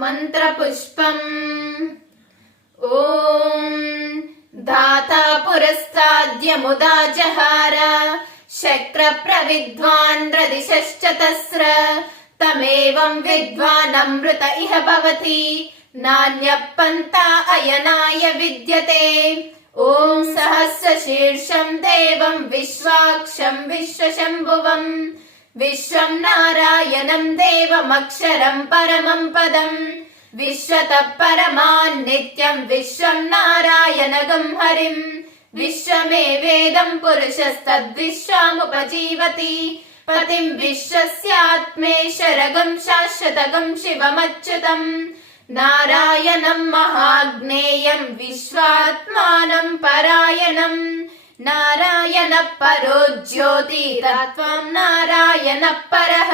मन्त्रपुष्पम्। ॐ धाता पुरस्ताद्यमुदा जहार शक्रप्रविद्वान् रदिशश्चतस्र तमेवं विद्वानमृत इह भवति नान्यः पन्था अयनाय विद्यते। ॐ सहस्रशीर्षं देवं विश्वाक्षं विश्वशम्भुवम् विश्वं नारायणं देवमक्षरं परमं पदं विश्वतः परमान् नित्यं विश्वं नारायणगं हरिं विश्वमेवेदं पुरुषस्तद्विश्वामुपजीवति पतिं विश्वस्यात्मेश्वरगं शाश्वतगं शिवमच्युतं नारायणं महाज्ञेयं विश्वात्मानं परायणं नारायणः परो ज्योतिरत्वं नारायणः परः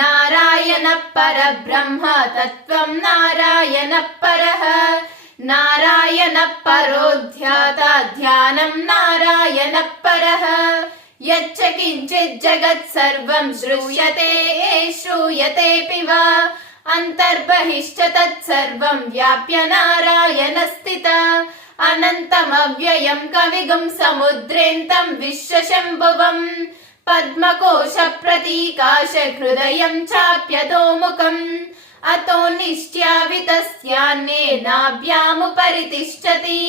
नारायणः परब्रह्म तत्त्वं नारायणः परः नारायणः परो ध्याता ध्यानं नारायणः परः यच्च किञ्चित् जगत् सर्वं श्रूयते श्रूयतेऽपि वा अन्तर्बहिश्च तत्सर्वं व्याप्य नारायणस्थितः अनन्तमव्ययं कविगुं समुद्रेन्तं विश्वशम्भुवम् पद्मकोशप्रतीकाशहृदयं चाप्यधोमुखम् अतो निश्च्यावितस्यान्येनाभ्यामुपरि तिष्ठति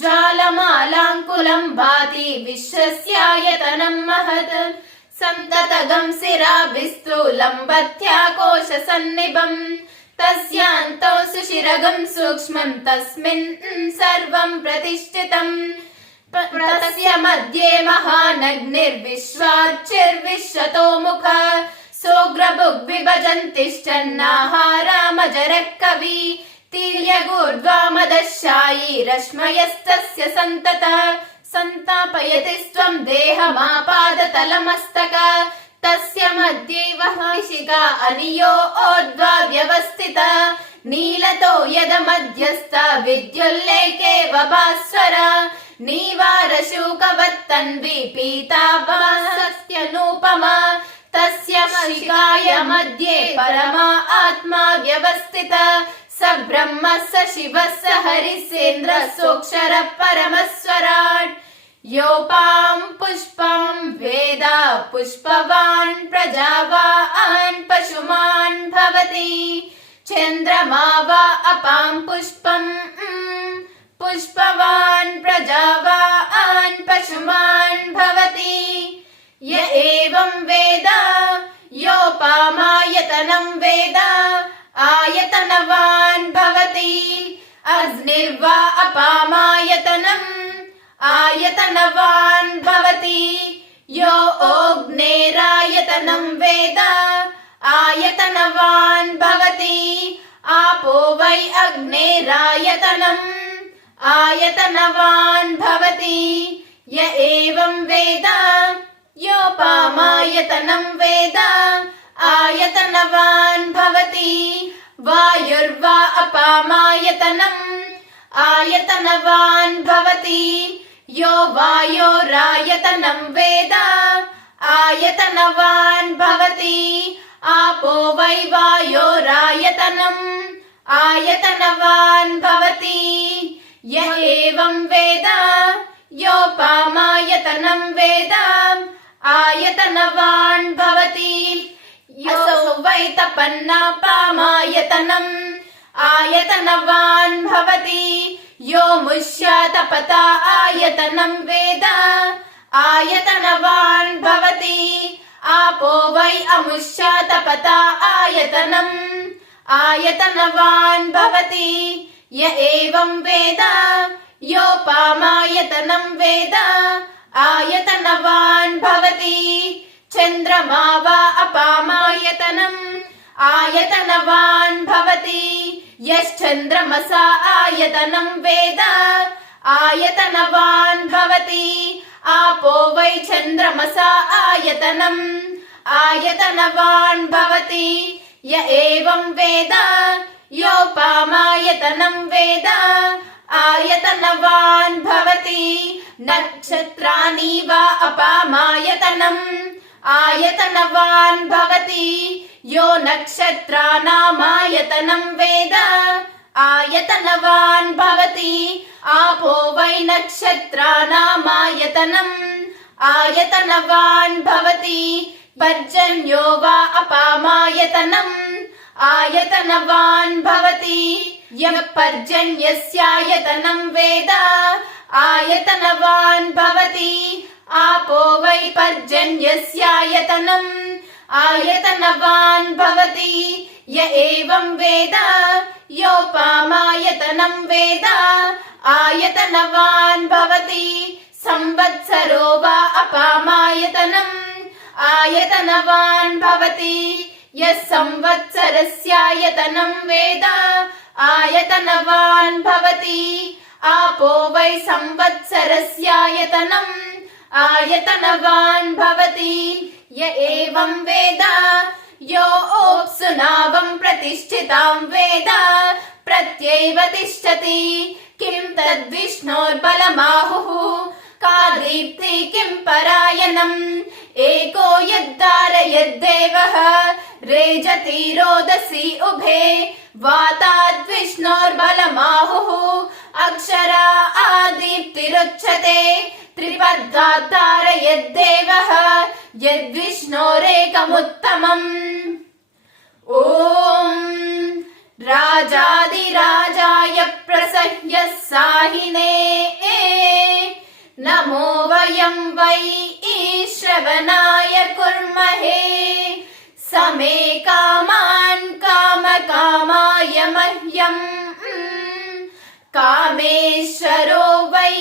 ज्वालमालाङ्कुलं भाति विश्वस्यायतनं महत् सन्ततगं शिराभिस्थूलं बध्याकोशसन्निभम् तस्यान्तो सुशिरगं सूक्ष्मं तस्मिन् सर्वं प्रतिष्ठितम् तस्य मध्ये महानग्निर्विश्वाच्चिर्विश्वतो मुखः सोऽग्रभुग्विभजन्तिष्ठन्नाहारामजरः कवि तिर्यगूर्ध्वामदशायी रश्मयस्तस्य सन्ततः सन्तापयति स्वं देहमापादतलमस्तक तस्य मध्ये वहाशिखा अनियो ऊर्ध्वा व्यवस्थिता नीलतो यदमध्यस्थ विद्युल्लेखे वभास्वर नीवारशूकवत्तन्वी पीताभसत्यनूपमा तस्य शिखाय मध्ये परमा आत्मा व्यवस्थिता स ब्रह्म स शिवः स हरिसेन्द्रः सोऽक्षरः परमस्वराट् योपां पुष्पं वेद पुष्पवान् प्रजावान् पशुमान् भवति चन्द्रमा वा अपां पुष्पं पुष्पवान् प्रजावान् पशुमान् भवति य एवं वेद योपामायतनं वेद आयतनवान् भवति अग्निर्वा अपामायतनम् आयतनवान् भवति यो अग्नेरायतनं वेद आयतनवान् भवति आपो वै अग्नेरायतनम् आयतनवान् भवति य एवं वेद योपामायतनं वेद आयतनवान् भवति वायुर्वा अपामायतनम् आयतनवान् भवति यो वायोरायतनं वेद आयतनवान् भवति आपो वै वायोरायतनम् आयतनवान् भवति य एवं वेद योपामायतनं वेद आयतनवान् भवति यसो वै तपन्नापामायतनम् आयतनवान् भवति यो मुष्यातपता आयतनं वेद आयतनवान् भवति आपो वै अमुष्यातपता आयतनम् आयतनवान् भवति य एवं वेद योपामायतनं वेद आयतनवान् भवति चन्द्रमा वा अपामायतनम् आयतनवान् भवति यश्चन्द्रमसा आयतनं वेद आयतनवान् भवति आपो वै चन्द्रमसा आयतनम् आयतनवान् भवति य एवं वेद योपामायतनं वेद आयतनवान् भवति नक्षत्राणि वा अपामायतनम् आयतनवान् भवति यो नक्षत्राणामायतनं वेद आयतनवान् भवति आपो वै नक्षत्राणामायतनम् आयतनवान् भवति पर्जन्यो वा अपामायतनम् आयतनवान् भवति यः पर्जन्यस्यायतनं वेद आयतनवान् भवति आपो वै पर्जन्यस्यायतनम् आयतनवान् भवति य एवं वेद योपामायतनं वेद आयतनवान् भवति संवत्सरो वा अपामायतनम् आयतनवान् भवति यः संवत्सरस्यायतनं वेद आयतनवान् भवति आपो वै संवत्सरस्यायतनम् आयतनवान् भवति य एवं वेद यो ओप्सुनावं प्रतिष्ठितां वेद प्रत्येव तिष्ठति किं तद्विष्णोर्बलमाहुः का दीप्ति किं परायणम् एको यद्धारयद्देवः रेजति रोदसी उभे वाताद्विष्णोर्बलमाहुः अक्षरा आदीप्तिरुच्यते त्रिपद्धारयद्देवः यद्विष्णोरेकमुत्तमम् ॐ राजाधिराजाय प्रसह्य साहिने नमो वयं वै श्रवणाय कुर्महे समे कामान् कामकामाय मह्यम् कामेश्वरो वै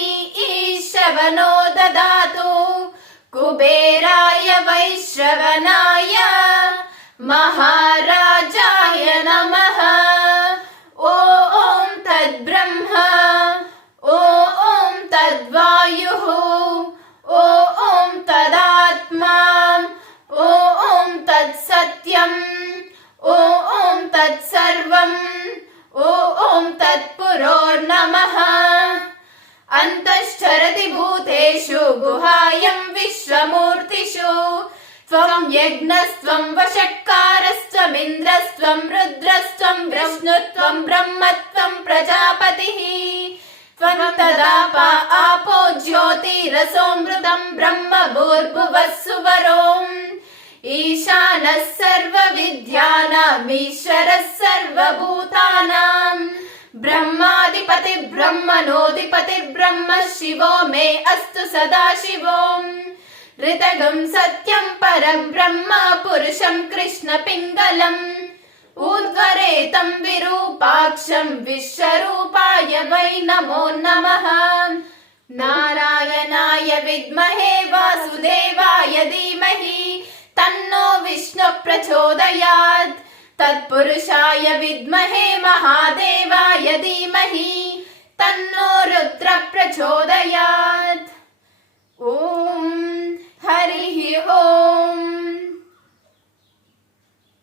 श्रवणो ददातु कुबेराय वै श्रवणाय महाराजाय नमः ॐ तद्ब्रह्म ॐ तद्वायुः ॐ तदात्मा ॐ तत्सत्यम् ॐ तत्सर्वम् ॐ तत्पुरोर्नमः अन्तश्चरति भूतेषु गुहायं विश्वमूर्तिषु त्वं यज्ञस्त्वं वषट्कारस्त्वमिन्द्रस्त्वं रुद्रस्त्वं विष्णुत्वं ब्रह्मत्वं प्रजापतिः त्वं तदाप आपो ज्योतिरसोऽमृतं ब्रह्म भूर्भुवः सुवरोम् ईशानः सर्वविद्यानामीश्वरः सर्वभूतानां ब्रह्माधिपतिर्ब्रह्मणोऽधिपतिर्ब्रह्म शिवो मे अस्तु सदाशिवोम् ऋतगं सत्यं परं ब्रह्म पुरुषं कृष्णपिङ्गलम् ऊर्ध्वरेतं विरूपाक्षं विश्वरूपाय वै नमो नमः नारायणाय विद्महे वासुदेवाय धीमहि तन्नो विष्णुः प्रचोदयात् तत्पुरुषाय विद्महे महादेवाय धीमहि तन्नो रुद्रः प्रचोदयात्।